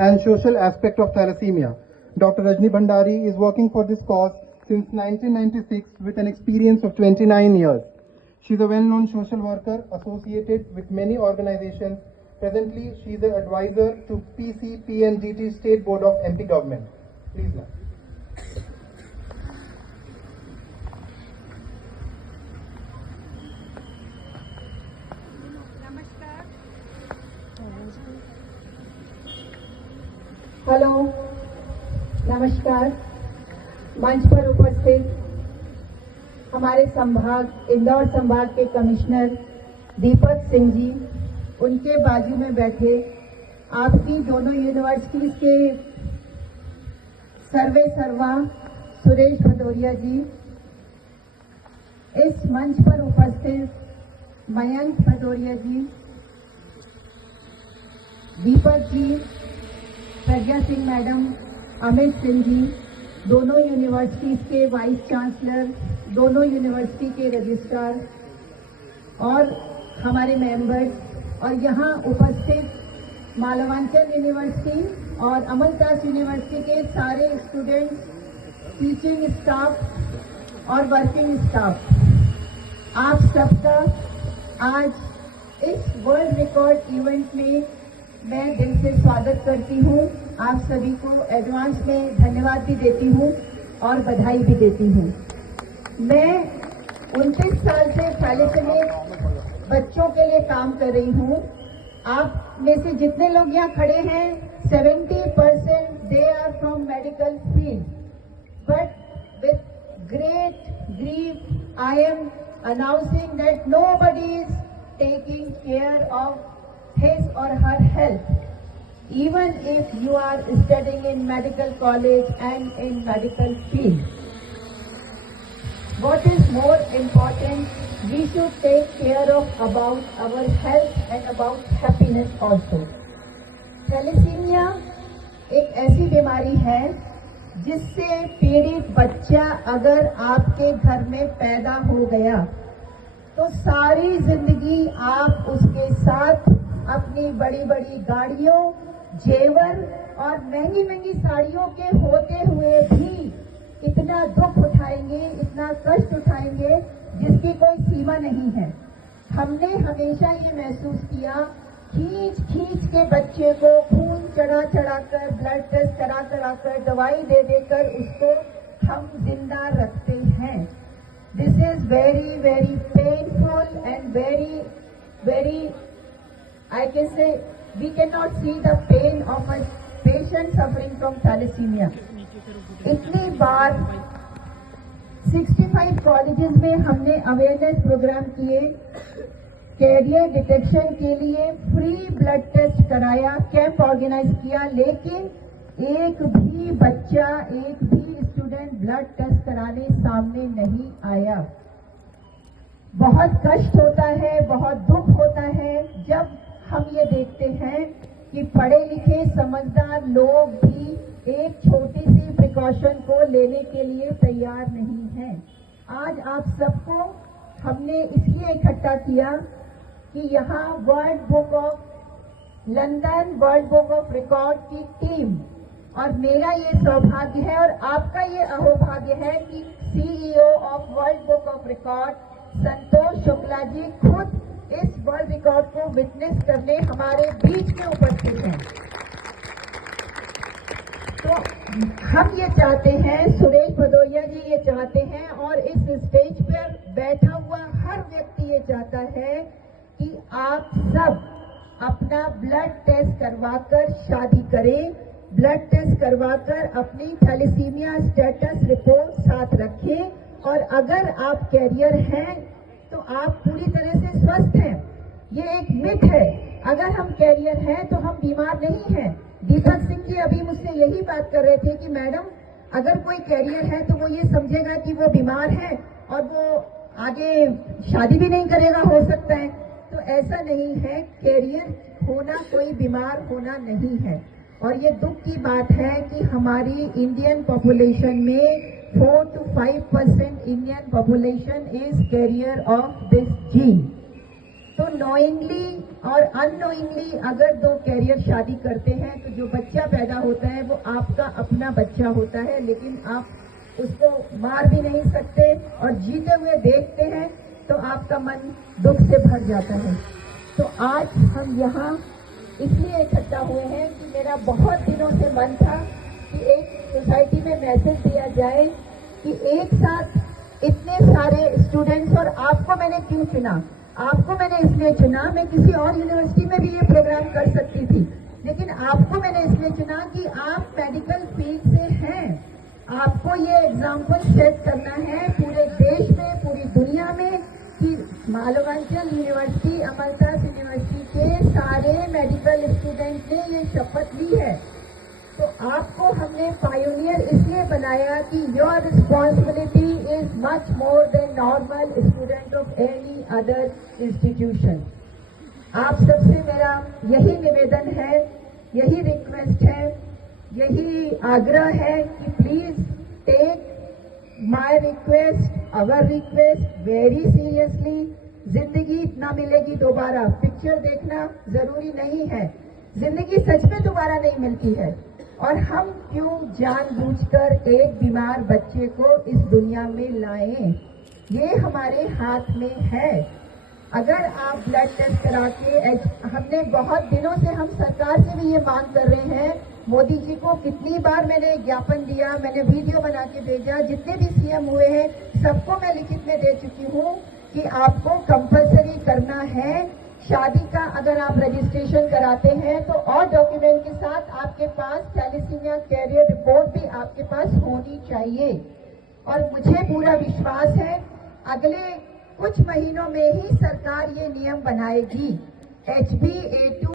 and social aspect of thalassemia. Dr. Rajni Bhandari is working for this cause since 1996 with an experience of 29 years. She is a well-known social worker associated with many organizations. Presently, she is an advisor to PCPNGT State Board of MP Government. Please, ma'am. Hello, नमस्कार। मंच पर उपस्थित हमारे संभाग इंदौर संभाग के commissioner Deepak Singh ji, उनके बाजू में बैठे आपकी दोनों यूनिवर्सिटीज के सर्वे सर्वा सुरेश भदौरिया जी, इस मंच पर उपस्थित मयंक भदौरिया जी, दीपक जी, प्रज्ञा सिंह मैडम, अमित सिंह जी, दोनों यूनिवर्सिटीज के वाइस चांसलर, दोनों यूनिवर्सिटी के रजिस्ट्रार और हमारे मेंबर्स, और यहाँ उपस्थित मालवांचल यूनिवर्सिटी और अमलतास यूनिवर्सिटी के सारे स्टूडेंट्स, टीचिंग स्टाफ और वर्किंग स्टाफ, आप सबका आज इस वर्ल्ड रिकॉर्ड इवेंट में मैं दिल से स्वागत करती हूँ। आप सभी को एडवांस में धन्यवाद भी देती हूँ और बधाई भी देती हूँ। मैं 29 साल से थैलेसेमिक बच्चों के लिए काम कर रही हूँ। आप में से जितने लोग यहाँ खड़े हैं, 70% they are from medical field, but with great grief I am announcing that nobody is taking care of his or her health, even if you are studying in medical college and in medical field. What is more important, we should take care of about our health and about happiness also. Thalassaemia एक ऐसी बीमारी है जिससे पीड़ित बच्चा अगर आपके घर में पैदा हो गया तो सारी जिंदगी आप उसके साथ अपनी बड़ी बड़ी गाड़ियों, जेवर और महंगी महंगी साड़ियों के होते हुए भी इतना दुख उठाएंगे, इतना कष्ट उठाएंगे जिसकी कोई सीमा नहीं है। हमने हमेशा ये महसूस किया, खींच खींच के बच्चे को खून चढ़ा चढ़ा कर, ब्लड टेस्ट करा करा कर, दवाई दे देकर उसको हम जिंदा रखते हैं। This is very very painful and very very I can say we cannot see the pain of a patient suffering from thalassemia. इतनी बार 65 कॉलेजेस में हमने अवेयरनेस प्रोग्राम किए, कैरियर डिटेक्शन के लिए फ्री ब्लड टेस्ट कराया, कैंप ऑर्गेनाइज किया, लेकिन एक भी बच्चा, एक भी स्टूडेंट ब्लड टेस्ट कराने सामने नहीं आया। बहुत कष्ट होता है, बहुत दुख होता है जब हम ये देखते हैं कि पढ़े लिखे समझदार लोग भी एक छोटी सी प्रिकॉशन को लेने के लिए तैयार नहीं हैं। आज आप सबको हमने इसलिए इकट्ठा किया कि यहाँ world book of London, world book of record की टीम, और मेरा ये सौभाग्य है और आपका ये अहोभाग्य है कि CEO of world book of record Santosh Shukla ji खुद इस वर्ल्ड रिकॉर्ड को विटनेस करने हमारे बीच में उपस्थित हैं। तो हम ये चाहते हैं, सुरेश भदौरिया जी ये चाहते हैं, और इस स्टेज पर बैठा हुआ हर व्यक्ति ये चाहता है कि आप सब अपना ब्लड टेस्ट करवाकर शादी करें, ब्लड टेस्ट करवाकर अपनी थैलेसीमिया स्टेटस रिपोर्ट साथ रखें, और अगर आप कैरियर हैं तो आप पूरी तरह से स्वस्थ हैं। ये एक मिथ है, अगर हम कैरियर हैं तो हम बीमार नहीं हैं। दीपक सिंह जी अभी मुझसे यही बात कर रहे थे कि मैडम, अगर कोई कैरियर है तो वो ये समझेगा कि वो बीमार है और वो आगे शादी भी नहीं करेगा, हो सकता है। तो ऐसा नहीं है, कैरियर होना कोई बीमार होना नहीं है। और ये दुख की बात है कि हमारी इंडियन पॉपुलेशन में 4 to 5% Indian population is carrier of this gene. तो नोइंगली और अननोइंगली अगर दो कैरियर शादी करते हैं तो जो बच्चा पैदा होता है वो आपका अपना बच्चा होता है, लेकिन आप उसको मार भी नहीं सकते और जीते हुए देखते हैं तो आपका मन दुख से भर जाता है। तो आज हम यहाँ इसलिए इकट्ठा हुए हैं कि मेरा बहुत दिनों से मन था कि एक सोसाइटी में मैसेज दिया जाए कि एक साथ इतने सारे स्टूडेंट्स, और आपको मैंने क्यों चुना, आपको मैंने इसलिए चुना, मैं किसी और यूनिवर्सिटी में भी ये प्रोग्राम कर सकती थी, लेकिन आपको मैंने इसलिए चुना कि आप मेडिकल फील्ड से हैं, आपको ये एग्जाम्पल सेट करना है पूरे देश में, पूरी दुनिया में कि मालवांचल यूनिवर्सिटी, अमरदास यूनिवर्सिटी के सारे मेडिकल स्टूडेंट ने ये शपथ ली है। तो आपको हमने पायोनियर इसलिए बनाया कि your responsibility is much more than normal student of any other institution. आप सबसे मेरा यही निवेदन है, यही रिक्वेस्ट है, यही आग्रह है कि please take my request, our request very seriously. जिंदगी ना मिलेगी दोबारा, पिक्चर देखना जरूरी नहीं है, जिंदगी सच में दोबारा नहीं मिलती है, और हम क्यों जानबूझकर एक बीमार बच्चे को इस दुनिया में लाएं, ये हमारे हाथ में है। अगर आप ब्लड टेस्ट करा के, हमने बहुत दिनों से हम सरकार से भी ये मांग कर रहे हैं, मोदी जी को कितनी बार मैंने ज्ञापन दिया, मैंने वीडियो बना के भेजा, जितने भी सीएम हुए हैं सबको मैं लिखित में दे चुकी हूँ कि आपको कंपलसरी करना है शादी का। अगर आप रजिस्ट्रेशन कराते हैं तो और डॉक्यूमेंट के साथ आपके पास थैलेसीमिया कैरियर रिपोर्ट भी आपके पास होनी चाहिए। और मुझे पूरा विश्वास है अगले कुछ महीनों में ही सरकार ये नियम बनाएगी। HbA2